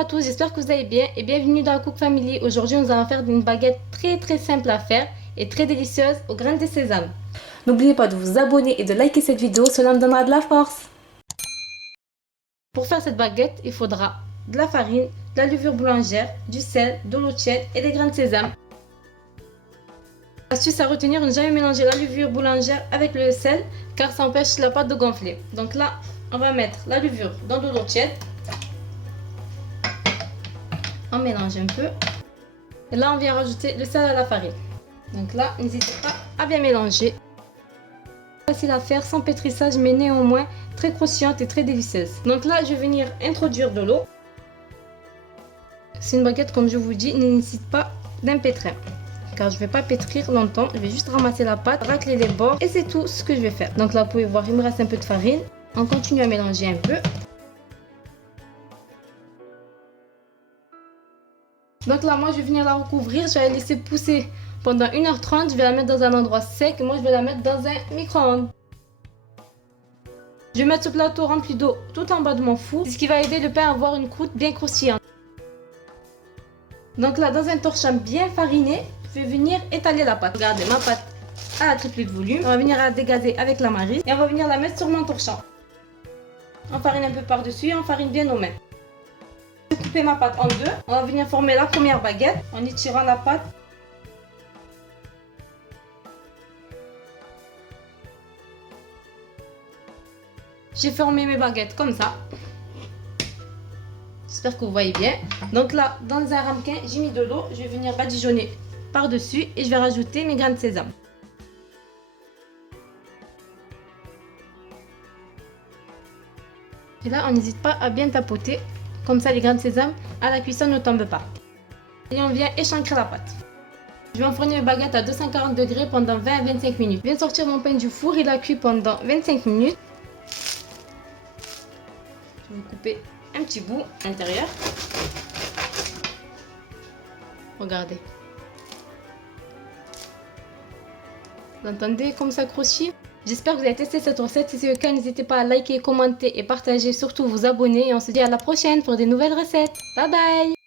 à tous, j'espère que vous allez bien et bienvenue dans la Cook Family. Aujourd'hui, nous allons faire une baguette très simple à faire et très délicieuse aux graines de sésame. N'oubliez pas de vous abonner et de liker cette vidéo, cela me donnera de la force. Pour faire cette baguette, il faudra de la farine, de la levure boulangère, du sel, de l'eau tiède et des grains de sésame. Astuce à retenir, ne jamais mélanger la levure boulangère avec le sel car ça empêche la pâte de gonfler. Donc là, on va mettre la levure dans de l'eau tiède. On mélange un peu. Et là, on vient rajouter le sel à la farine. Donc là, n'hésitez pas à bien mélanger. Facile à faire, sans pétrissage, mais néanmoins très croustillante et très délicieuse. Donc là, je vais venir introduire de l'eau. C'est une baguette, comme je vous dis, ne nécessite pas d'un pétrin. Car je ne vais pas pétrir longtemps. Je vais juste ramasser la pâte, racler les bords et c'est tout ce que je vais faire. Donc là, vous pouvez voir, il me reste un peu de farine. On continue à mélanger un peu. Donc là, moi, je vais venir la recouvrir. Je vais la laisser pousser pendant 1h30. Je vais la mettre dans un endroit sec. Moi, je vais la mettre dans un micro-ondes. Je vais mettre ce plateau rempli d'eau tout en bas de mon four. C'est ce qui va aider le pain à avoir une croûte bien croustillante. Donc là, dans un torchon bien fariné, je vais venir étaler la pâte. Regardez, ma pâte a triplé de volume. On va venir la dégazer avec la maryse. Et on va venir la mettre sur mon torchon. On farine un peu par-dessus et on farine bien nos mains. Je vais couper ma pâte en deux. On va venir former la première baguette en étirant la pâte. J'ai formé mes baguettes comme ça. J'espère que vous voyez bien. Donc là, dans un ramequin, j'ai mis de l'eau. Je vais venir badigeonner par-dessus et je vais rajouter mes grains de sésame. Et là, on n'hésite pas à bien tapoter. Comme ça, les grains de sésame à la cuisson ne tombent pas. Et on vient échancrer la pâte. Je vais enfourner mes baguettes à 240 degrés pendant 20 à 25 minutes. Je viens sortir mon pain du four. Il a cuit pendant 25 minutes. Je vais couper un petit bout à l'intérieur. Regardez. Vous entendez comme ça croustille? J'espère que vous avez testé cette recette. Si c'est le cas, n'hésitez pas à liker, commenter et partager. Surtout vous abonner. Et on se dit à la prochaine pour des nouvelles recettes. Bye bye!